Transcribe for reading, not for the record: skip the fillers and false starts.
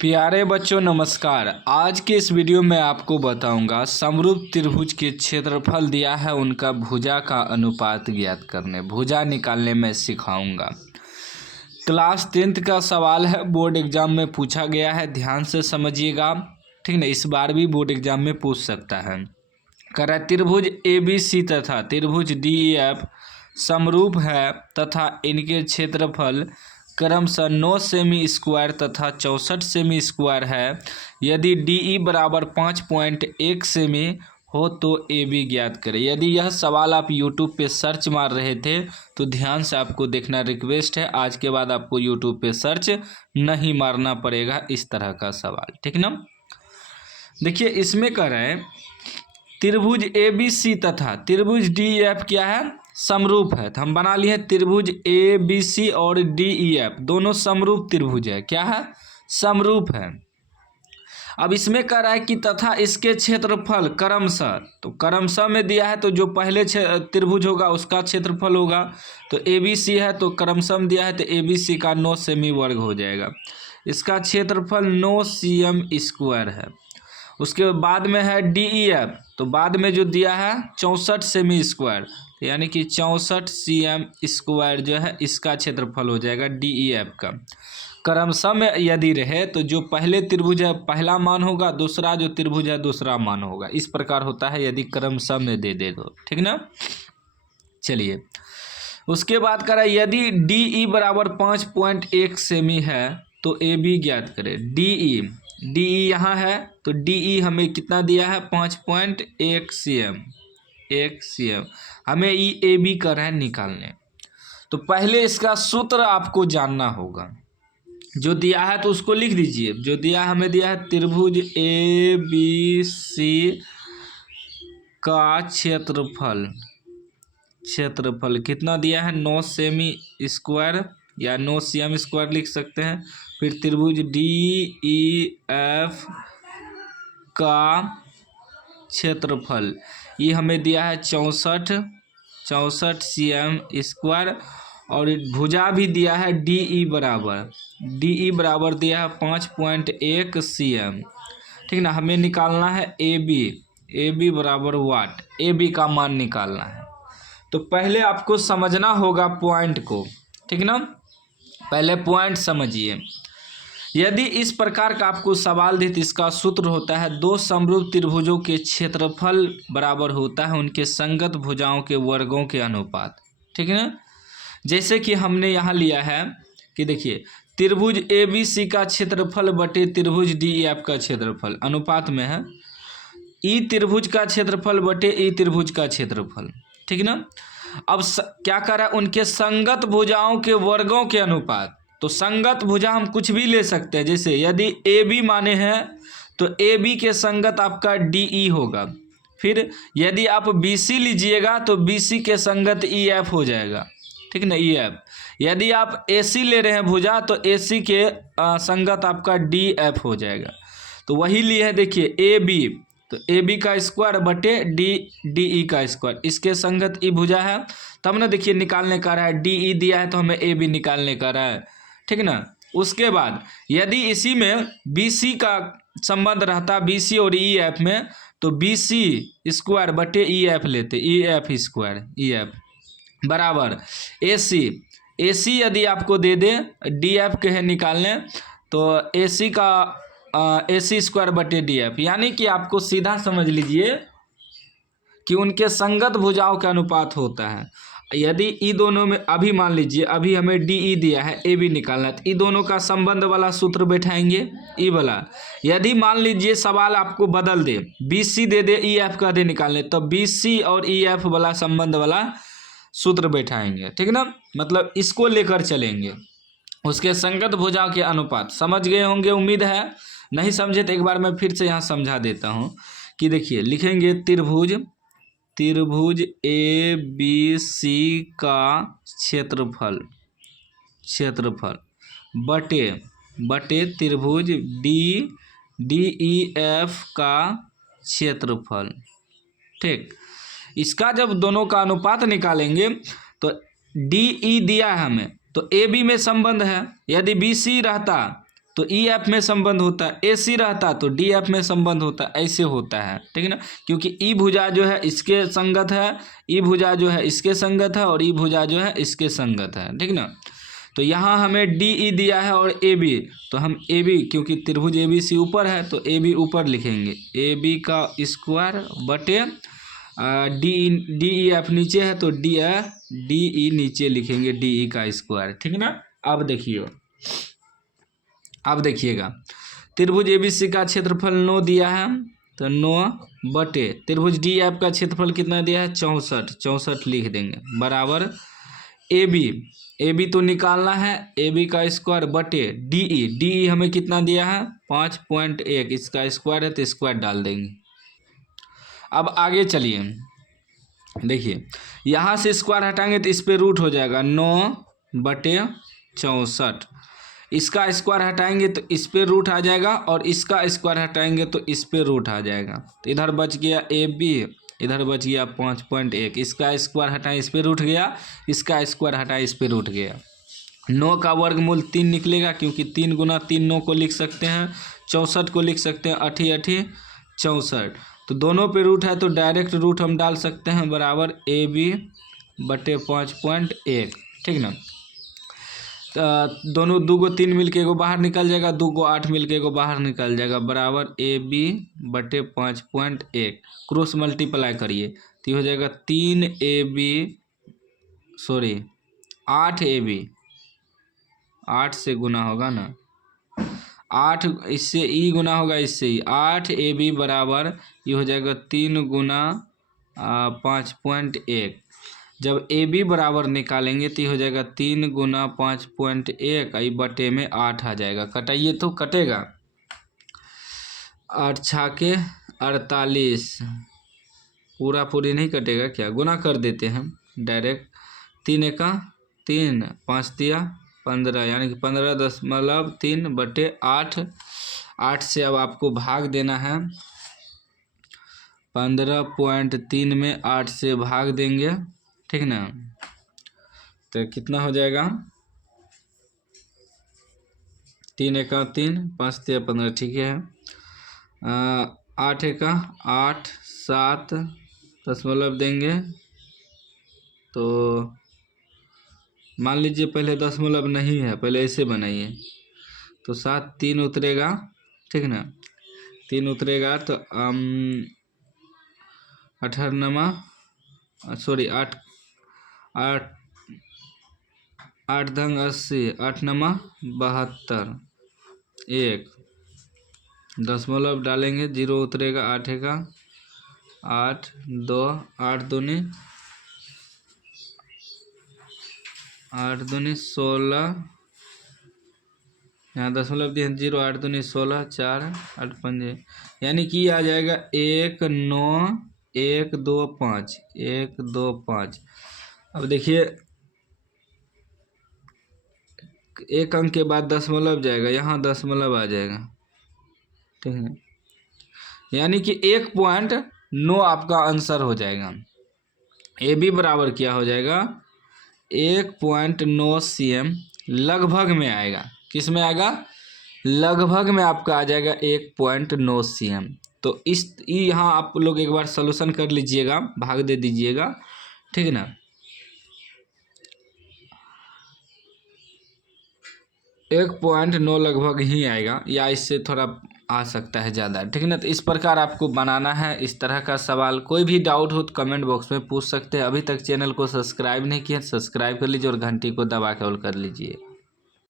प्यारे बच्चों नमस्कार। आज के इस वीडियो में आपको बताऊंगा समरूप त्रिभुज के क्षेत्रफल दिया है, उनका भुजा का अनुपात ज्ञात करने, भुजा निकालने में सिखाऊंगा। क्लास 10th का सवाल है, बोर्ड एग्जाम में पूछा गया है, ध्यान से समझिएगा, ठीक ना। इस बार भी बोर्ड एग्जाम में पूछ सकता है। कह रहा है त्रिभुज ABC तथा त्रिभुज DEF समरूप है तथा इनके क्षेत्रफल क्रमशः 9 सेमी स्क्वायर तथा 64 सेमी स्क्वायर है। यदि DE बराबर 5.1 सेमी हो तो AB ज्ञात करें। यदि यह सवाल आप YouTube पे सर्च मार रहे थे तो ध्यान से आपको देखना रिक्वेस्ट है। आज के बाद आपको YouTube पे सर्च नहीं मारना पड़ेगा इस तरह का सवाल, ठीक ना। देखिए इसमें कह रहे हैं त्रिभुज ABC तथा त्रिभुज DEF क्या है, समरूप है। तो हम बना लिए त्रिभुज ABC और DEF दोनों समरूप त्रिभुज है। क्या है, समरूप है। अब इसमें कह रहा है कि तथा इसके क्षेत्रफल क्रमशः, तो क्रमशः में दिया है तो जो पहले त्रिभुज होगा उसका क्षेत्रफल होगा। तो ABC है तो क्रमशः में दिया है तो ABC का 9 सेमी वर्ग हो जाएगा। इसका क्षेत्रफल 9 cm स्क्वायर है। उसके बाद में है DEF, तो बाद में जो दिया है 64 सेमी स्क्वायर, यानी कि 64 cm स्क्वायर जो है इसका क्षेत्रफल हो जाएगा DEF का। क्रमशः में यदि रहे तो जो पहले त्रिभुज है पहला मान होगा, दूसरा जो त्रिभुज है दूसरा मान होगा। इस प्रकार होता है यदि क्रमशः में दे दो, ठीक ना। चलिए उसके बाद करें, यदि DE बराबर 5.1 सेमी है तो AB ज्ञात करें। DE यहाँ है तो DE हमें कितना दिया है, 5.1 cm, 1 cm हमें AB कर है निकालने। तो पहले इसका सूत्र आपको जानना होगा। जो दिया है तो उसको लिख दीजिए। जो दिया हमें दिया है त्रिभुज ABC का क्षेत्रफल कितना दिया है, 9 सेमी स्क्वायर या 9 cm स्क्वायर लिख सकते हैं। फिर त्रिभुज DEF का क्षेत्रफल ये हमें दिया है 64 cm स्क्वायर, और भुजा भी दिया है DE बराबर दिया है 5.1 cm, ठीक ना। हमें निकालना है AB बराबर वाट, AB का मान निकालना है। तो पहले आपको समझना होगा पॉइंट को, ठीक ना। पहले पॉइंट समझिए। यदि इस प्रकार का आपको सवाल दे तो इसका सूत्र होता है, दो समरूप त्रिभुजों के क्षेत्रफल बराबर होता है उनके संगत भुजाओं के वर्गों के अनुपात, ठीक है ना। जैसे कि हमने यहाँ लिया है कि देखिए त्रिभुज ABC का क्षेत्रफल बटे त्रिभुज DEF का क्षेत्रफल अनुपात में है E त्रिभुज का क्षेत्रफल बटे E त्रिभुज का क्षेत्रफल, ठीक ना। अब क्या कर रहा है, उनके संगत भुजाओं के वर्गों के अनुपात। तो संगत भुजा हम कुछ भी ले सकते हैं। जैसे यदि AB माने हैं तो AB के संगत आपका DE होगा। फिर यदि आप BC लीजिएगा तो BC के संगत EF हो जाएगा, ठीक ना, EF। यदि आप AC ले रहे हैं भुजा तो AC के संगत आपका DF हो जाएगा। तो वही लिए है, देखिए AB, तो AB का स्क्वायर बटे DE का स्क्वायर, इसके संगत ई भुजा है। तब ना देखिए निकालने का रहा है, DE दिया है तो हमें AB निकालने का रहा है, ठीक ना। उसके बाद यदि इसी में BC का संबंध रहता BC और EF में, तो BC स्क्वायर बटे EF लेते, EF स्क्वायर, EF बराबर AC यदि आपको दे दे DF के है निकालने तो AC का AC स्क्वायर बटे DF, यानी कि आपको सीधा समझ लीजिए कि उनके संगत भुजाओं का अनुपात होता है। यदि ई दोनों में, अभी मान लीजिए अभी हमें DE दिया है, AB निकालना है, तो ई दोनों का संबंध वाला सूत्र बैठाएंगे ई वाला। यदि मान लीजिए सवाल आपको बदल दे, BC दे दे EF का दे निकालने, तो BC और EF वाला संबंध वाला सूत्र बैठाएंगे, ठीक ना। मतलब इसको लेकर चलेंगे, उसके संगत भुजाओं के अनुपात। समझ गए होंगे उम्मीद है। नहीं समझे तो एक बार मैं फिर से यहाँ समझा देता हूँ कि देखिए लिखेंगे त्रिभुज ABC का क्षेत्रफल बटे त्रिभुज DEF का क्षेत्रफल, ठीक। इसका जब दोनों का अनुपात निकालेंगे तो DE दिया है हमें तो AB में संबंध है। यदि BC रहता तो ई एफ में संबंध होता है, ए सी रहता तो डी एफ में संबंध होता, ऐसे होता है, ठीक है ना। क्योंकि ई भुजा जो है इसके संगत है, ई भुजा जो है इसके संगत है और ई भुजा जो है इसके संगत है, ठीक ना। तो यहाँ हमें डी ई दिया है और ए बी, तो हम ए बी, क्योंकि त्रिभुज ए बी सी ऊपर है तो ए बी ऊपर लिखेंगे, ए बी का स्क्वायर बटे डी ई एफ नीचे है तो डी ई नीचे लिखेंगे, डी ई का स्क्वायर, ठीक है ना। अब देखिएगा त्रिभुज ए बी सी का क्षेत्रफल 9 दिया है, तो 9 बटे त्रिभुज डी एफ का क्षेत्रफल कितना दिया है 64 लिख देंगे, बराबर ए बी तो निकालना है, ए बी का स्क्वायर बटे डी ई हमें कितना दिया है 5.1, इसका स्क्वायर है तो स्क्वायर डाल देंगे। अब आगे चलिए, देखिए यहाँ से स्क्वायर हटाएंगे तो इस पे रूट हो जाएगा 9/64, इसका स्क्वायर हटाएंगे तो इस पे रूट आ जाएगा और इसका स्क्वायर हटाएंगे तो इस पे रूट आ जाएगा, तो इधर बच गया ए बी, इधर बच गया 5.1, इसका स्क्वायर हटाएं इस पे रूट गया, इसका स्क्वायर हटाएं इस पे रूट गया। 9 का वर्गमूल 3 निकलेगा, क्योंकि 3 गुना 3 9 को लिख सकते हैं, 64 को लिख सकते हैं, 8 8 64, तो दोनों पे रूट है तो डायरेक्ट रूट हम डाल सकते हैं, बराबर ए बी बटे 5.1, ठीक ना। दोनों 2 को 3 मिल के एगो बाहर निकल जाएगा, 2 को 8 मिल के एगो बाहर निकल जाएगा, बराबर ए बी बटे 5.1, क्रॉस मल्टीप्लाई करिए तो हो जाएगा 8 ए बी, 8 से गुना होगा ना, 8 इससे ई गुना होगा, इससे ही 8 ए बी बराबर ये हो जाएगा 3 गुना 5.1, जब ए बी बराबर निकालेंगे तो ये हो जाएगा 3 गुना 5.1, आई बटे में 8 आ जाएगा, कटाइए तो कटेगा 8 छाके 48, पूरी नहीं कटेगा क्या, गुना कर देते हैं डायरेक्ट, 3 एका 3, 5 दिया 15, यानी कि 15.3 बटे 8, 8 से अब आपको भाग देना है, 15.3 में 8 से भाग देंगे, ठीक ना, तो कितना हो जाएगा 3 एका 3, 5 दिया 15, ठीक है, 8 एका 8, 7 दशमलव देंगे, तो मान लीजिए पहले दशमलव नहीं है, पहले ऐसे बनाइए, तो 7 3 उतरेगा, ठीक ना, 3 उतरेगा तो 8 धंग 80, 8 9 72, 1 दशमलव डालेंगे, 0 उतरेगा, 8 एका 8, 2 8 दूनी 16, यहाँ दशमलव दिए 0, 8 दूनी 16, 4 8 5, यानी कि आ जाएगा 1 9 1 2 5, 1 2 5। अब देखिए एक अंक के बाद दशमलव जाएगा, यहाँ दशमलव आ जाएगा, ठीक है, यानी कि 1.9 आपका आंसर हो जाएगा। ए बी बराबर क्या हो जाएगा 1.9 cm, लगभग में आएगा, किस में आएगा, लगभग में आपका आ जाएगा 1.9 cm। तो इस यहाँ आप लोग एक बार सॉल्यूशन कर लीजिएगा, भाग दे दीजिएगा, ठीक है ना। 1.9 लगभग ही आएगा, या इससे थोड़ा आ सकता है ज़्यादा, ठीक है ना। तो इस प्रकार आपको बनाना है इस तरह का सवाल। कोई भी डाउट हो तो कमेंट बॉक्स में पूछ सकते हैं। अभी तक चैनल को सब्सक्राइब नहीं किया, सब्सक्राइब कर लीजिए और घंटी को दबा के ऑल कर लीजिए।